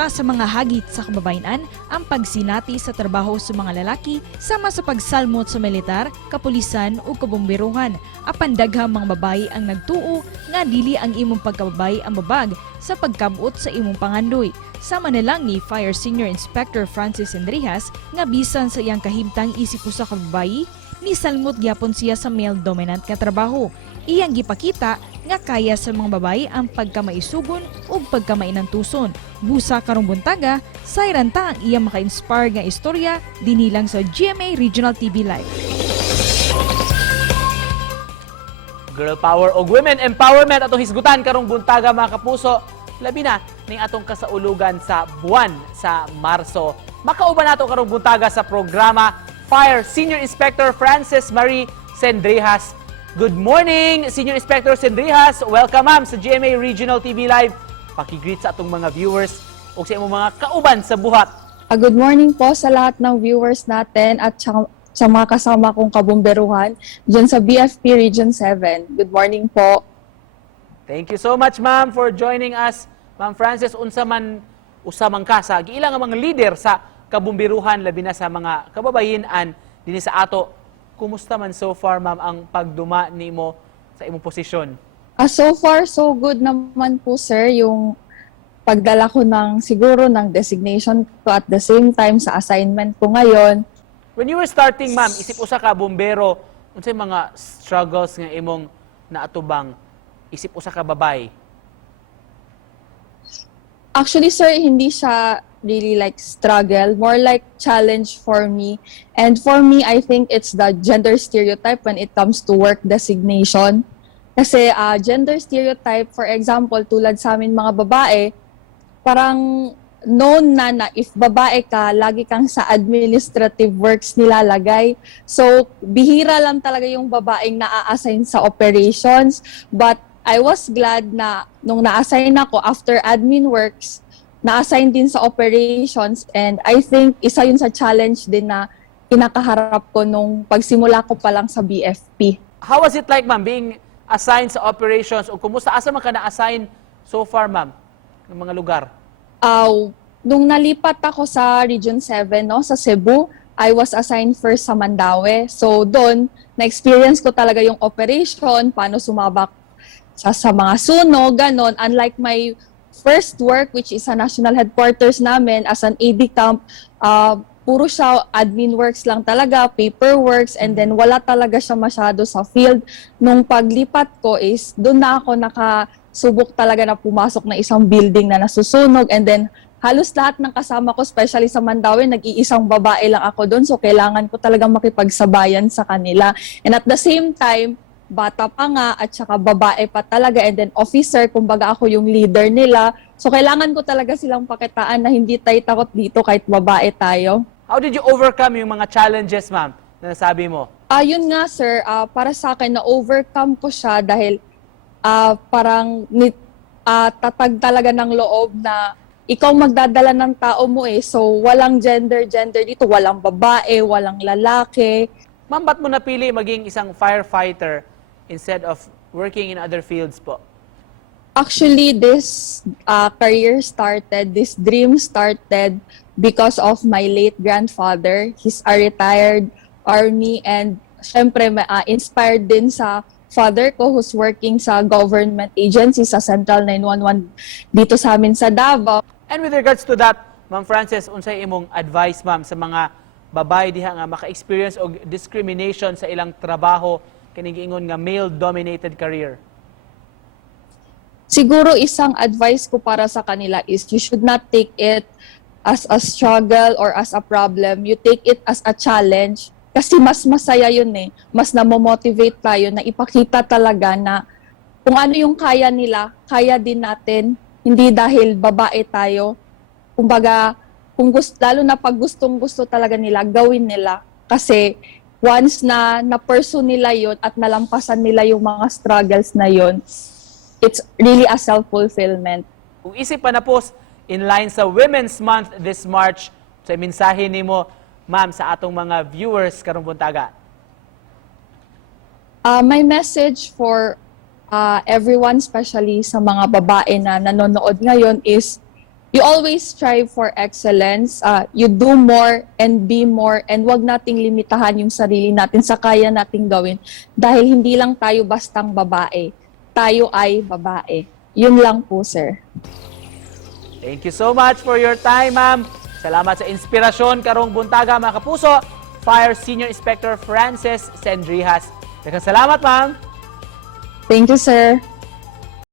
Usa sa mga hagit sa kababayenan ang pagsinati sa trabaho sa mga lalaki sama sa pagsalmot sa militar, kapulisan o kabomberuhan. Apan daghang mga babayi ang nagtuo nga dili ang imong pagkababay ang babag sa pagkabot sa imong pangandoy. Sama na lang ni Fire Senior Inspector Francis Enrijas nga bisan sa iyang kahimtang isip usa ka babayi, ni salmot gyapon siya sa male dominant nga trabaho. Iyang gipakita nga kaya sa mga babae ang pagkamaisugon o pagkamainantuson. Busa karong buntaga, sayranta ang iyang maka-inspire nga istorya dinilang sa GMA Regional TV Live. Girl power o women empowerment atong hisgutan karong buntaga mga kapuso. Labi na ning atong kasaulugan sa buwan sa Marso. Makauban nato karong buntaga sa programa Fire Senior Inspector Frances Marie Sendrijas. Good morning, Senior Inspector Sendrijas. Welcome ma'am sa GMA Regional TV Live. Pakigreet sa atong mga viewers o sa imong mga kauban sa buhat. Good morning po sa lahat ng viewers natin at sa mga kasama kong kabomberuhan dyan sa BFP Region 7. Good morning po. Thank you so much ma'am for joining us. Ma'am Frances, usamang ka sa giilang mga leader sa kabomberuhan labi na sa mga kababayenan dinhi sa ato. Kumusta man so far ma'am ang pagduma nimo sa imong posisyon? So far, so good naman po sir yung pagdala ko siguro ng designation ko at the same time sa assignment ko ngayon. When you were starting ma'am, isip usa ka bombero, unsay mga struggles nga imong naatubang isip usa ka babay? Actually sir, hindi siya really like struggle, more like challenge for me. And for me, I think it's the gender stereotype when it comes to work designation. Kasi gender stereotype, for example, tulad sa amin mga babae, parang known na if babae ka, lagi kang sa administrative works nilalagay. So, bihira lang talaga yung babaeng na-assign sa operations. But I was glad na nung na-assign ako after admin works, na-assign din sa operations, and I think isa yun sa challenge din na kinakaharap ko nung pagsimula ko pa lang sa BFP. How was it like ma'am being assigned sa operations o kumusta asa man ka na-assign so far ma'am ng mga lugar? Nung nalipat ako sa Region 7 no, sa Cebu, I was assigned first sa Mandaue. So doon, na-experience ko talaga yung operation, paano sumabak sa mga sunog, ganon. Unlike my first work, which is sa national headquarters namin as an AD camp, puro siya admin works lang talaga, paperworks, and then wala talaga siya masyado sa field. Nung paglipat ko is, doon na ako nakasubok talaga na pumasok na isang building na nasusunog, and then halos lahat ng kasama ko, especially sa Mandaue, nag-iisang babae lang ako doon, so kailangan ko talagang makipagsabayan sa kanila. And at the same time, bata pa nga at saka babae pa talaga, and then officer, kumbaga ako yung leader nila. So kailangan ko talaga silang pakitaan na hindi tayo takot dito kahit babae tayo. How did you overcome yung mga challenges ma'am na nasabi mo? Yun nga sir, para sa akin na-overcome ko siya dahil parang tatag talaga ng loob na ikaw magdadala ng tao mo so walang gender dito, walang babae, walang lalaki. Ma'am, ba't mo napili maging isang firefighter instead of working in other fields po? Actually, this this dream started because of my late grandfather. He's a retired army, and syempre inspired din sa father ko who's working sa government agency sa Central 911 dito sa amin sa Davao. And with regards to that, Ma'am Frances, unsay imong advice ma'am sa mga babae diha nga maka-experience og discrimination sa ilang trabaho kining giingon nga male-dominated career? Siguro isang advice ko para sa kanila is you should not take it as a struggle or as a problem. You take it as a challenge kasi mas masaya yun Mas namomotivate tayo na ipakita talaga na kung ano yung kaya nila, kaya din natin. Hindi dahil babae tayo. Kumbaga, lalo na pag gustong-gusto talaga nila, gawin nila. Kasi once na na-pursue nila yun at nalampasan nila yung mga struggles na yun, it's really a self-fulfillment. Kung isip pa na po in line sa Women's Month this March, sa mensahe nimo ma'am sa atong mga viewers karong buntaga. My message for everyone, especially sa mga babae na nanonood ngayon is you always strive for excellence. You do more and be more, and wag nating limitahan yung sarili natin sa kaya nating gawin dahil hindi lang tayo bastang babae. Tayo ay babae. Yun lang po, sir. Thank you so much for your time, ma'am. Salamat sa inspirasyon karong buntaga mga kapuso. Fire Senior Inspector Frances Sendrijas. Daghang salamat, ma'am. Thank you, sir.